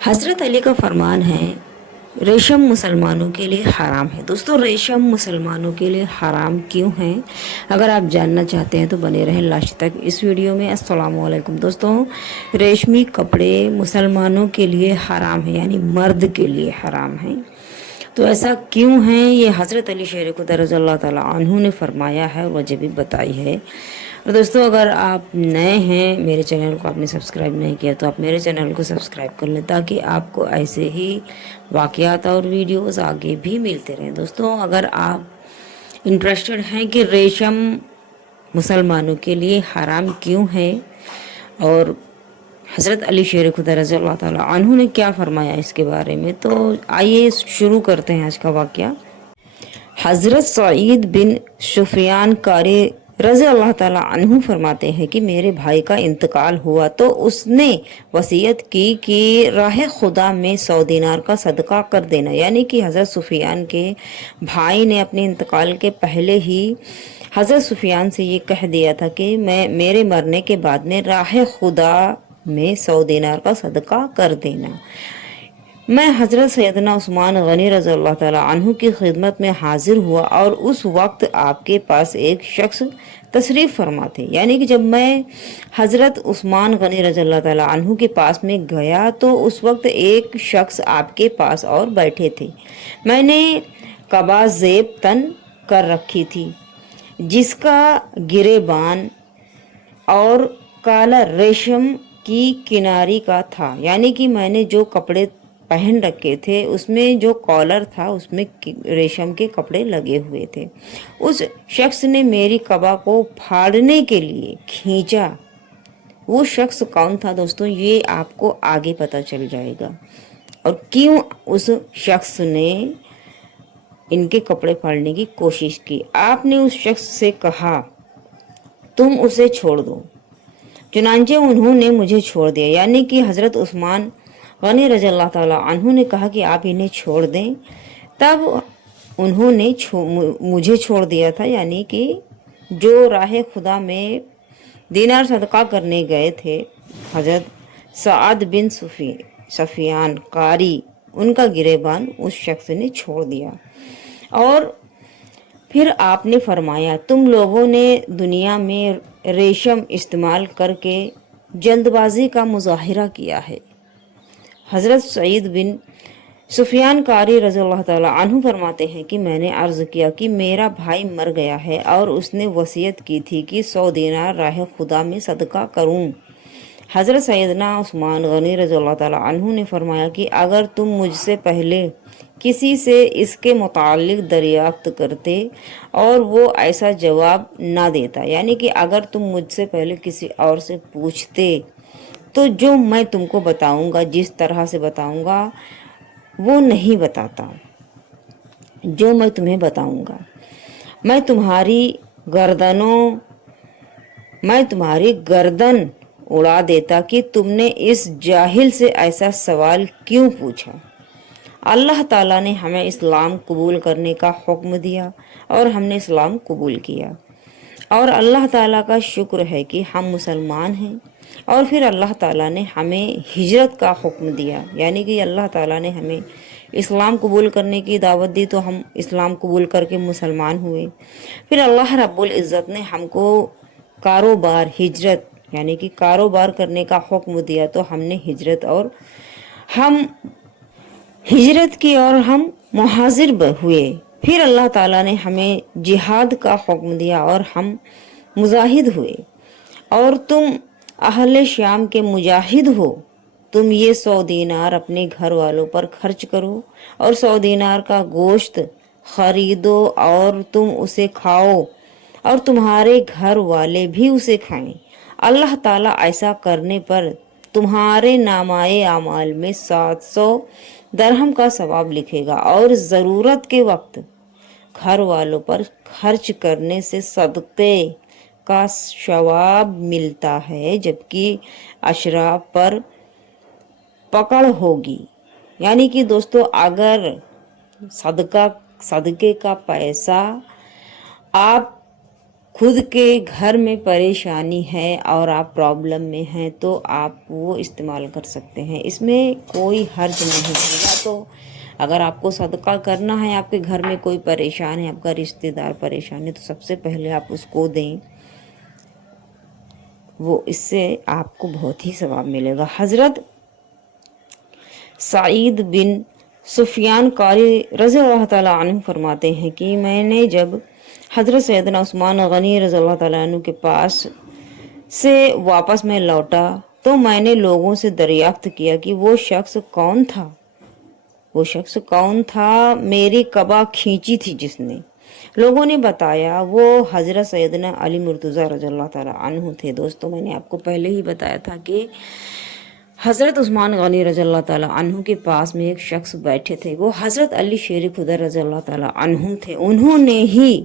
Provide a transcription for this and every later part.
हज़रत अली का फरमान है, रेशम मुसलमानों के लिए हराम है। दोस्तों, रेशम मुसलमानों के लिए हराम क्यों है? अगर आप जानना चाहते हैं तो बने रहें लास्ट तक इस वीडियो में। अस्सलामु अलैकुम दोस्तों, रेशमी कपड़े मुसलमानों के लिए हराम है, यानी मर्द के लिए हराम है। तो ऐसा क्यों है? ये हज़रत अली शेर खुदा रज़ियल्लाहु ताला अन्हु ने फरमाया है, वजह भी बताई है। और दोस्तों, अगर आप नए हैं, मेरे चैनल को आपने सब्सक्राइब नहीं किया तो आप मेरे चैनल को सब्सक्राइब कर लें, ताकि आपको ऐसे ही वाक़यात और वीडियोस आगे भी मिलते रहें। दोस्तों, अगर आप इंटरेस्टेड हैं कि रेशम मुसलमानों के लिए हराम क्यों है और हज़रत अली शेर खुदा रज़ियल्लाहु ताला अन्हु ने क्या फरमाया इसके बारे में, तो आइए शुरू करते हैं आज का वाक़या। हज़रत सईद बिन सुफियान कारी रज़ी अल्लाह ताला अन्हु फरमाते हैं कि मेरे भाई का इंतकाल हुआ तो उसने वसीयत की कि राह खुदा में 100 दिनार का सदका कर देना। यानी कि हज़रत सुफियान के भाई ने अपने इंतकाल के पहले ही हज़रत सुफियान से ये कह दिया था कि मेरे मरने के बाद में राह खुदा में 100 दिनार का सदका कर देना। मैं हज़रत सैयदना उस्मान गनी रज़ी अल्लाह ताला अन्हु की खिदमत में हाजिर हुआ और उस वक्त आपके पास एक शख्स तशरीफ़ फरमा थे। यानी कि जब मैं हज़रत उस्मान गनी रज़ी अल्लाह ताला अन्हु के पास में गया तो उस वक्त एक शख्स आपके पास और बैठे थे। मैंने कबा ज़ेब तन कर रखी थी, जिसका गिरेबान और काला रेशम की किनारी का था। यानी कि मैंने जो कपड़े पहन रखे थे उसमें जो कॉलर था उसमें रेशम के कपड़े लगे हुए थे। उस शख्स ने मेरी कबा को फाड़ने के लिए खींचा। वो शख्स कौन था दोस्तों, ये आपको आगे पता चल जाएगा। और क्यों उस शख्स ने इनके कपड़े फाड़ने की कोशिश की। आपने उस शख्स से कहा, तुम उसे छोड़ दो। चुनांचे उन्होंने मुझे छोड़ दिया। यानी कि हज़रत उस्मान गनी रज़ी अल्लाह ताला अन्हु ने कहा कि आप इन्हें छोड़ दें। तब उन्होंने मुझे छोड़ दिया था। यानी कि जो राह खुदा में दीनार सदका करने गए थे हज़रत सआद बिन सफियान कारी, उनका गिरेबान उस शख्स ने छोड़ दिया। और फिर आपने फरमाया, तुम लोगों ने दुनिया में रेशम इस्तेमाल करके जल्दबाजी का मुजाहिरा किया है। हज़रत सईद बिन सुफियान कारी रज़ी अल्लाह ताला अन्हु फरमाते हैं कि मैंने अर्ज़ किया कि मेरा भाई मर गया है और उसने वसीयत की थी कि 100 दिनार राह खुदा में सदका करूं। हज़रत सैयदना उस्मान गनी रज़ी अल्लाह ताला अन्हु ने फरमाया कि अगर तुम मुझसे पहले किसी से इसके मुतालिक दरियाफ्त करते और वो ऐसा जवाब ना देता, यानी कि अगर तुम मुझसे पहले किसी और से पूछते तो जो मैं तुमको बताऊंगा, जिस तरह से बताऊंगा वो नहीं बताता जो मैं तुम्हें बताऊंगा। मैं तुम्हारी गर्दन उड़ा देता कि तुमने इस जाहिल से ऐसा सवाल क्यों पूछा। अल्लाह ताला ने हमें इस्लाम कबूल करने का हुक्म दिया और हमने इस्लाम कबूल किया। और अल्लाह ताला का शुक्र है कि हम मुसलमान हैं। और फिर अल्लाह ताला ने हमें हिजरत का हुक्म दिया। यानी कि अल्लाह ताला ने हमें इस्लाम कबूल करने की दावत दी तो हम इस्लाम कबूल करके मुसलमान हुए। फिर अल्लाह रब्बुल इज़्ज़त ने हमको कारोबार, हिजरत यानी कि कारोबार करने का हुक्म दिया तो हमने हिजरत की और हम मुहाजिर हुए। फिर अल्लाह ताला ने हमें जिहाद का हुक्म दिया और हम मुजाहिद हुए। और तुम अहले शाम के मुजाहिद हो, तुम ये 100 दीनार अपने घर वालों पर खर्च करो और 100 दीनार का गोश्त खरीदो और तुम उसे खाओ और तुम्हारे घर वाले भी उसे खाएं। अल्लाह ताला ऐसा करने पर तुम्हारे नामाए आमाल में 700 दरहम का सवाब लिखेगा और ज़रूरत के वक्त घर वालों पर खर्च करने से सदक़े का सवाब मिलता है, जबकि अशराफ पर पकड़ होगी। यानी कि दोस्तों, अगर सदके का पैसा आप खुद के घर में परेशानी है और आप प्रॉब्लम में हैं तो आप वो इस्तेमाल कर सकते हैं, इसमें कोई हर्ज नहीं है। या तो अगर आपको सदका करना है, आपके घर में कोई परेशान है, आपका रिश्तेदार परेशान है, तो सबसे पहले आप उसको दें, वो इससे आपको बहुत ही सवाब मिलेगा। हज़रत सईद बिन सुफियान कारी रज़ियल्लाहु ताला अन्हु फरमाते हैं कि मैंने जब हज़रत सैयदना उस्मान गनी रज़ियल्लाहु ताला अन्हु के पास से वापस मैं लौटा तो मैंने लोगों से दरियाफ्त किया कि वो शख्स कौन था। वो शख्स कौन था, मेरी कबा खींची थी जिसने। लोगों ने बताया वो हज़रत सैयदना अली मुर्तज़ा रज़ियल्लाहु ताला अन्हु थे। दोस्तों, मैंने आपको पहले ही बताया था कि हज़रत उस्मान गनी रज़ियल्लाहु ताला अन्हु के पास में एक शख्स बैठे थे, वो हज़रत अली शेर खुदा रज़ियल्लाहु ताला अन्हु थे। उन्होंने ही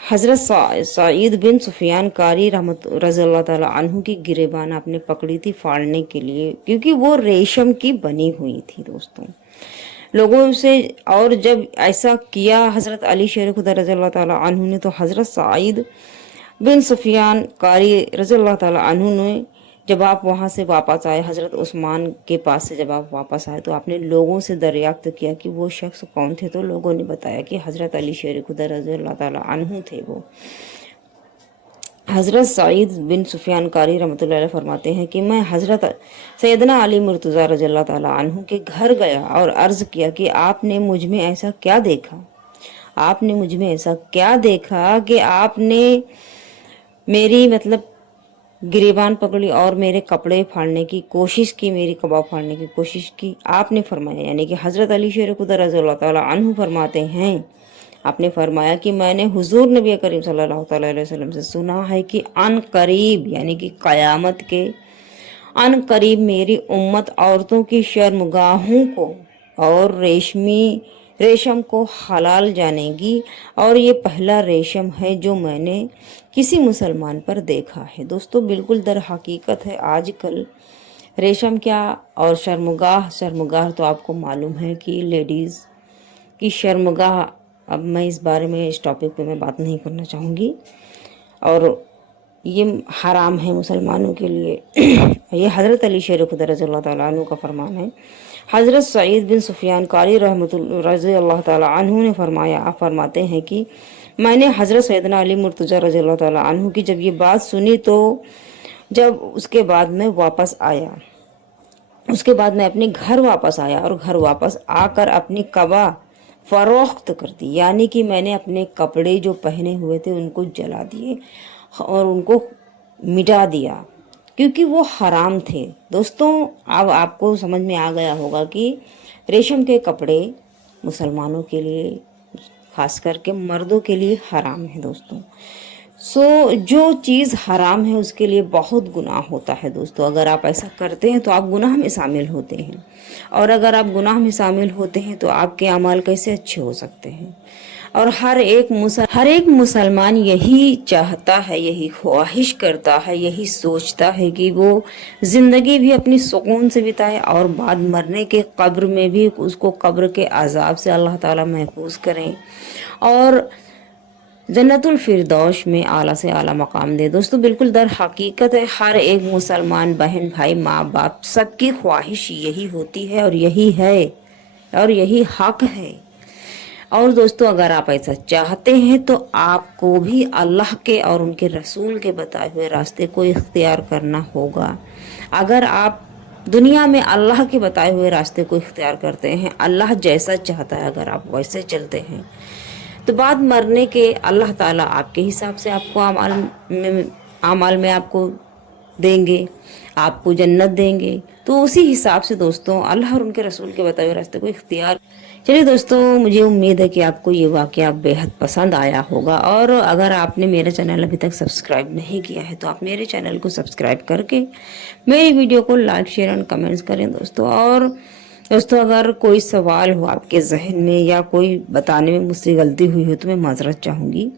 हज़रत सईद बिन सुफियान कारी रहमत रज़ियल्लाहु ताला अन्हु की गिरेबान आपने पकड़ी थी फाड़ने के लिए, क्योंकि वो रेशम की बनी हुई थी। दोस्तों, लोगों से, और जब ऐसा किया हज़रत अली शेर खुदा रज़ियल्लाहु ताला अन्हु ने, तो हज़रत सईद बिन सुफियान कारी रज़ियल्लाहु ताला अन्हु ने, जब आप वहाँ से वापस आए, हज़रत उस्मान के पास से जब आप वापस आए, तो आपने लोगों से दरियाफ्त किया कि वो शख्स कौन थे। तो लोगों ने बताया कि हज़रत अली शेर खुदा रज़ियल्लाहु ताला अन्हु थे। वो हज़रत सईद बिन सुफियान कारी रहमतुल्लाह अलैह फरमाते हैं कि मैं हज़रत सैयदना अली मुर्तज़ा रज़ियल्लाहु ताला अन्हु के घर गया और अर्ज़ किया कि आपने मुझ में ऐसा क्या देखा, आपने मुझ में ऐसा क्या देखा कि आपने मेरी गिरेबान पकड़ी और मेरे कपड़े फाड़ने की कोशिश की, मेरी कबाब फाड़ने की कोशिश की। आपने फरमाया, यानी कि हज़रत अली शेर खुदा रज़ियल्लाहु ताला अन्हु फरमाते हैं, आपने फरमाया कि मैंने हुजूर नबी करीम सल्लल्लाहु अलैहि वसल्लम से सुना है कि अन करीब, यानी कि क़यामत के अन करीब मेरी उम्मत औरतों की शर्मगाहों को और रेशम को हलाल जानेगी, और ये पहला रेशम है जो मैंने किसी मुसलमान पर देखा है। दोस्तों, बिल्कुल दर हकीकत है, आजकल रेशम क्या और शर्मगाह तो आपको मालूम है कि लेडीज़ की शर्मगाह, अब मैं इस बारे में, इस टॉपिक पे मैं बात नहीं करना चाहूँगी, और ये हराम है मुसलमानों के लिए। ये हज़रत अली शेर खुदा रज़ियल्लाहु ताला अन्हु का फरमान है। हज़रत सईद बिन सुफियान कारी रज़ियल्लाहु ताला अन्हु ने फरमाया, आप फरमाते हैं कि मैंने हज़रत सैयदना अली मुर्तज़ा रज़ियल्लाहु ताला अन्हु की जब ये बात सुनी, तो जब उसके बाद मैं वापस आया, उसके बाद मैं अपने घर वापस आया और घर वापस आकर अपनी कबा फ़रोख्त कर दी, यानी कि मैंने अपने कपड़े जो पहने हुए थे उनको जला दिए और उनको मिटा दिया, क्योंकि वो हराम थे। दोस्तों, अब आपको समझ में आ गया होगा कि रेशम के कपड़े मुसलमानों के लिए, खास करके मर्दों के लिए हराम है। दोस्तों, जो चीज़ हराम है उसके लिए बहुत गुनाह होता है। दोस्तों, अगर आप ऐसा करते हैं तो आप गुनाह में शामिल होते हैं, और अगर आप गुनाह में शामिल होते हैं तो आपके अमाल कैसे अच्छे हो सकते हैं। और हर एक मुसलमान यही चाहता है, यही ख्वाहिश करता है, यही सोचता है कि वो ज़िंदगी भी अपनी सुकून से बिताए और बाद मरने के कब्र में भी उसको कब्र के अजाब से अल्लाह ताला महफूज करें और जन्नतुल फिरदौस में आला से आला मकाम दे। दोस्तों, बिल्कुल दर हकीकत है, हर एक मुसलमान बहन भाई माँ बाप सबकी ख्वाहिश यही होती है और यही है और यही हक है। और दोस्तों, अगर आप ऐसा चाहते हैं तो आपको भी अल्लाह के और उनके रसूल के बताए हुए रास्ते को इख्तियार करना होगा। अगर आप दुनिया में अल्लाह के बताए हुए रास्ते को इख्तियार करते हैं, अल्लाह जैसा चाहता है अगर आप वैसे चलते हैं, तो बाद मरने के अल्लाह ताला आपके हिसाब से आपको आमाल में आपको देंगे, आपको जन्नत देंगे। तो उसी हिसाब से दोस्तों अल्लाह और उनके रसूल के बताए हुए रास्ते को इख्तियार। चलिए दोस्तों, मुझे उम्मीद है कि आपको ये वाक़या बेहद पसंद आया होगा, और अगर आपने मेरा चैनल अभी तक सब्सक्राइब नहीं किया है तो आप मेरे चैनल को सब्सक्राइब करके मेरी वीडियो को लाइक शेयर एंड कमेंट्स करें दोस्तों। और दोस्तों, अगर कोई सवाल हो आपके जहन में या कोई बताने में मुझसे गलती हुई हो तो मैं माजरत चाहूँगी।